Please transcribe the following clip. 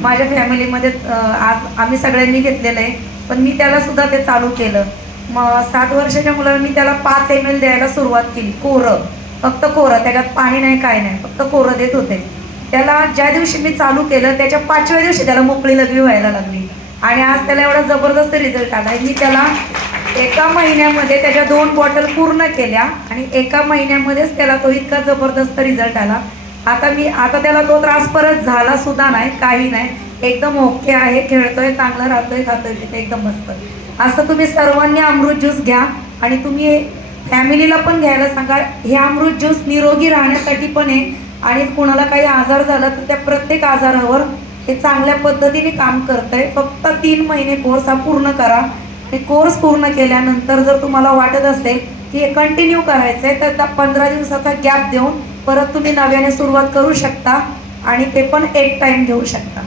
माझ्या फॅमिलीमध्ये आज आम्ही सगळ्यांनी घेतलेलं आहे, पण मी त्याला सुद्धा ते चालू केलं. मग 7 वर्षाच्या मुलाला मी त्याला 5 ml द्यायला सुरुवात केली. कोरं, फक्त कोरं, त्याच्यात पाणी नाही काय नाही, फक्त कोरं देत होते. त्याला ज्या दिवशी मी चालू केलं त्याच्या 5व्या दिवशी त्याला मोकळी लघवी व्हायला लागली आणि आज त्याला एवढा जबरदस्त रिझल्ट आला. मी त्याला एका महिन्यामध्ये त्याच्या 2 बॉटल पूर्ण केल्या आणि एका महिन्यामध्येच त्याला तो इतका जबरदस्त रिझल्ट आला. आता त्याला तो त्रास परत झाला सुद्धा नाही, काही नाही, एकदम ओके आहे, खेळतोय, चांगला राहतोय, खातोय, तिथे एकदम मस्त. असं तुम्ही सर्वांनी अमृत ज्यूस घ्या आणि तुम्ही फॅमिलीला पण घ्यायला सांगा. हे अमृत ज्यूस निरोगी राहण्यासाठी पण आहे आणि कुणाला काही आजार झाला तर त्या प्रत्येक आजारावर हे चांगल्या पद्धतीने काम करतंय. फक्त 3 महिने कोर्स हा पूर्ण करा आणि कोर्स पूर्ण केल्यानंतर जर तुम्हाला वाटत असेल की हे कंटिन्यू करायचं आहे तर 15 दिवसाचा गॅप देऊन परत तुम्ही नव्याने सुरुवात करू शकता आणि ते पण एक टाइम घेऊ शकता.